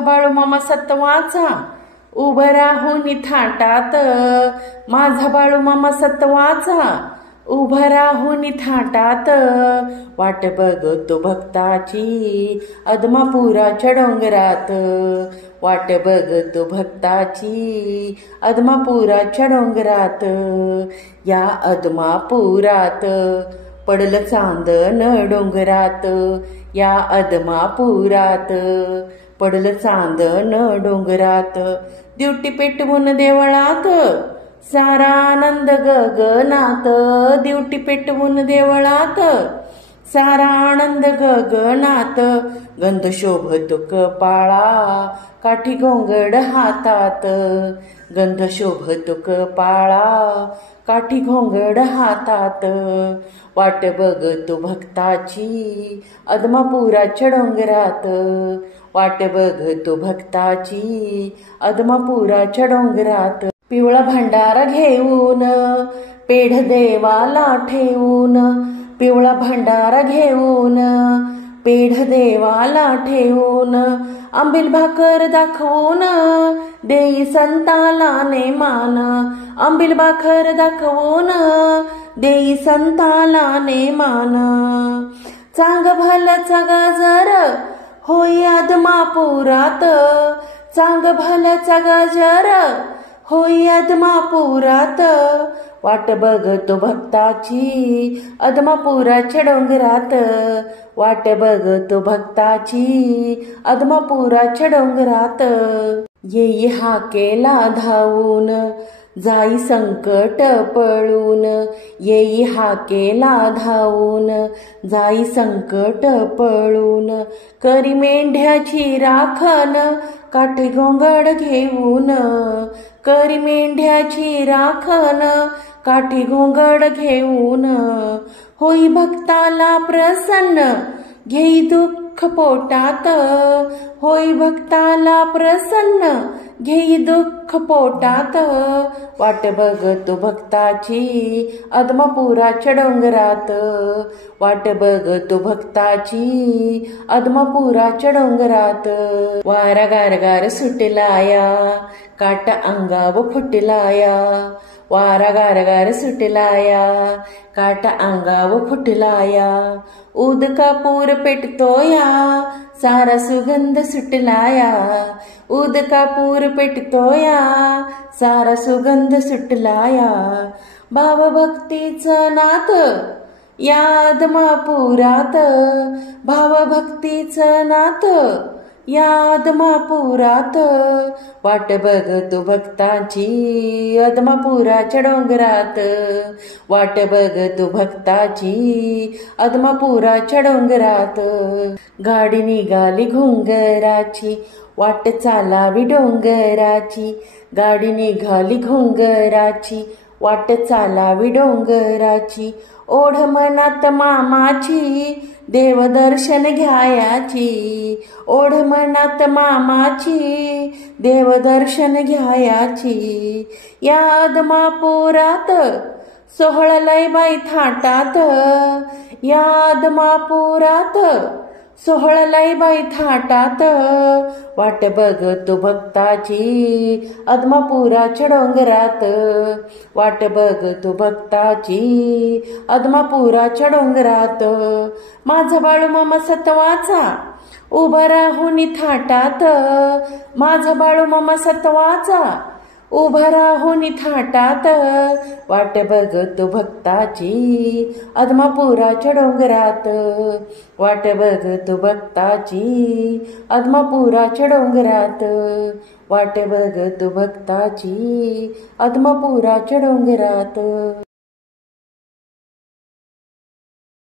बाळू मामा सत्वाचा उभं राहून थाटात, माझा बाळू मामा सत्वाचा उभं राहून थाटात, वाट बघतो भक्ताची अदमापुराच्या डोंगरात, वाट बघतो भक्ताची अदमापुराच्या डोंगरात. या अदमापुरात पडलं चांदण डोंगरात, या अदमापुरात पडलं चांदण डोंगरात. दिवटी पेटवून देवळात सारा आनंद गगनात, दिवटी पेटवून देवळात सारा आनंद गगनात. गंध शोभतो कपाळा काठी घोंगड हातात, गंध शोभतो कपाळा काठी घोंगड हातात. वाट बघतो भक्ताची अदमापुराच्या डोंगरात, वाट बघतो भक्ताची अदमापुराच्या डोंगरात. पिवळा भंडारा घेऊन पेढ देवाला ठेवून, पिवळा भंडारा घेऊन पेढ देवाला ठेवून, आंबील भाकर दाखवून देई संताला नेमान, आंबील भाकर दाखवून देई संताला नेमान. चांग भलचा गजर होई अदमापुरात, चांग भलचा गजर होई अदमापुरात. वाट बघतो भक्ताची अदमापुराच्या डोंगरात, वाट बघतो भक्ताची अदमापुराच्या डोंगरात. येई हाकेला धावून जाई संकट पळून, येई हाकेला धावून जाई संकट पळून. करी मेंढ्याची राखण काठी घोंगड घेऊन, करी मेंढ्याची राखण काठी घोंगड घेऊन. होई भक्ताला प्रसन्न घेई दुःख पोटात, होई भक्ताला प्रसन्न घेई दुःख पोटात. वाट बघतो भक्ताची अदमापुराच्या डोंगरात, वाट बघतो भक्ताची अदमापुराच्या डोंगरात. वारा गारगार सुटलाया काटा अंगाव फुटलाया, वारा गारगार सुटलाया काटा अंगाव फुटलाया. उदका पूर पेटतोया सारा सुगंध सुटलाया, उदका पूर पेटतोया सारा सुगंध सुटलाया. भावभक्तीचं नात या अदमापुरात, भावभक्तीचं नात या अदमापुरात. वाट बघतो भक्ताची अदमापुराच्या डोंगरात, वाट बघतो भक्ताची अदमापुराच्या डोंगरात. गाडी निघाली घुंगराची वाट चालावी डोंगराची, गाडी निघाली घुंगराची वाट चालावी डोंगराची. ओढ मनात मामाची देवदर्शन घ्यायाची, ओढ मनात मामाची देवदर्शन घ्यायाची. या अदमापुरात सोहळलय बाई थाटात, या अदमापुरात सोहळलय बाई थाटात. वाट बघतो भक्ताची अदमापुराच्या डोंगरात, वाट बघतो भक्ताची अदमापुराच्या डोंगरात. माझा बाळू मामा सत्वाचा उभा राहून थाटात, माझा बाळू मामा सत्वाचा उभा राहून थाटात. वाट बघतो भक्ताची अदमापुराच्या डोंगरात, वाट बघतो भक्ताची अदमापुराच्या डोंगरात, वाट बघतो भक्ताची अदमापुराच्या डोंगरात.